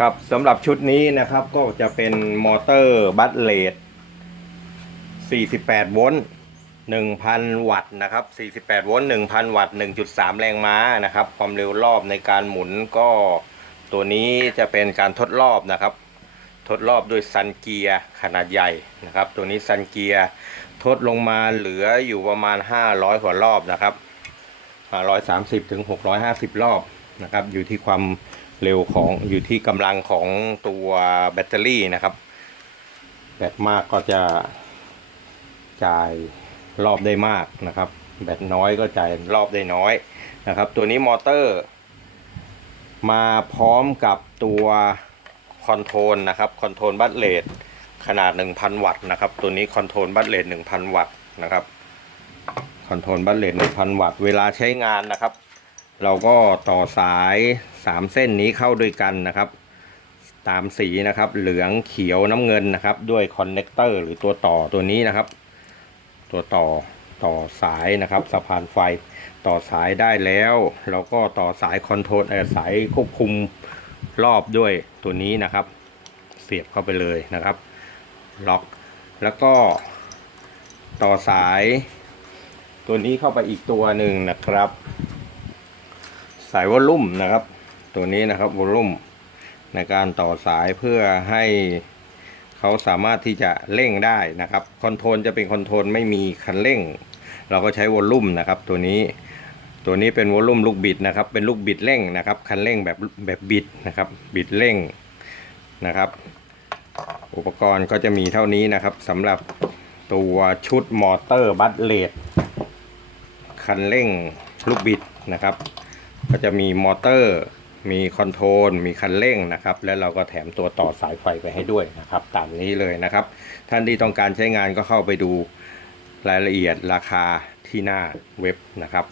ครับสำหรับชุดนี้นะครับก็จะเป็นมอเตอร์บัตเลด48 โวลต์ 1,000 วัตต์นะครับ 48 โวลต์ 1,000 วัตต์ 1.3 แรงม้านะครับ ความเร็วรอบในการหมุนก็ตัวนี้จะเป็นการทดรอบนะครับ ทดรอบด้วยซันเกียร์ขนาดใหญ่นะครับ ตัวนี้ซันเกียร์ทดลงมาเหลืออยู่ประมาณ 500 กว่ารอบนะครับ 530 ถึง 650 รอบนะครับ อยู่ที่ความ เร็วของอยู่ที่กำลังของตัวแบตเตอรี่นะครับแบตมากก็จะจ่ายรอบได้มากนะครับ แบตน้อยก็จ่ายรอบได้น้อยนะครับ ตัวนี้มอเตอร์ มาพร้อมกับตัวคอนโทรลนะครับคอนโทรลบัตเลดขนาด 1,000 วัตต์นะครับ ตัวนี้คอนโทรลบัตเลด1,000 วัตต์นะครับคอนโทรลบัตเลน1,000 วัตต์เวลาใช้งานนะครับ เราก็ต่อสาย3เส้นนี้เข้าด้วยกันนะครับ ตามสีนะครับ เหลืองเขียวน้ำเงินนะครับ ด้วยคอนเน c เตอร์หรือตัวต่อตัวนี้นะครับ ตัวต่อต่อสายนะครับสะพานไฟต่อสายได้แล้วเราก็ต่อสายคอนโทรลสายควบคุมรอบด้วยตัวนี้นะครับ เสียบเข้าไปเลยนะครับ ล็อกแล้วก็ต่อสาย ตัวนี้เข้าไปอีกตัวหนึ่งนะครับ สายวอลลุ่มนะครับ ตัวนี้นะครับวอลลุ่มในการต่อสายเพื่อให้เขาสามารถที่จะเร่งได้นะครับคอนโทรลจะเป็นคอนโทรลไม่มีคันเร่ง เราก็ใช้วอลลุ่มนะครับ ตัวนี้ตัวนี้เป็นวอลลุ่มลูกบิดนะครับ เป็นลูกบิดเร่งนะครับ คันเร่งแบบแบบบิดนะครับ บิดเร่งนะครับ อุปกรณ์ก็จะมีเท่านี้นะครับสำหรับตัวชุดมอเตอร์บัตเลดคันเร่งลูกบิดนะครับ ก็จะมีมอเตอร์ มีคอนโทรล มีคันเร่งนะครับ แล้วเราก็แถมตัวต่อสายไฟไปให้ด้วยนะครับ ตามนี้เลยนะครับ ท่านที่ต้องการใช้งานก็เข้าไปดูรายละเอียดราคาที่หน้าเว็บนะครับ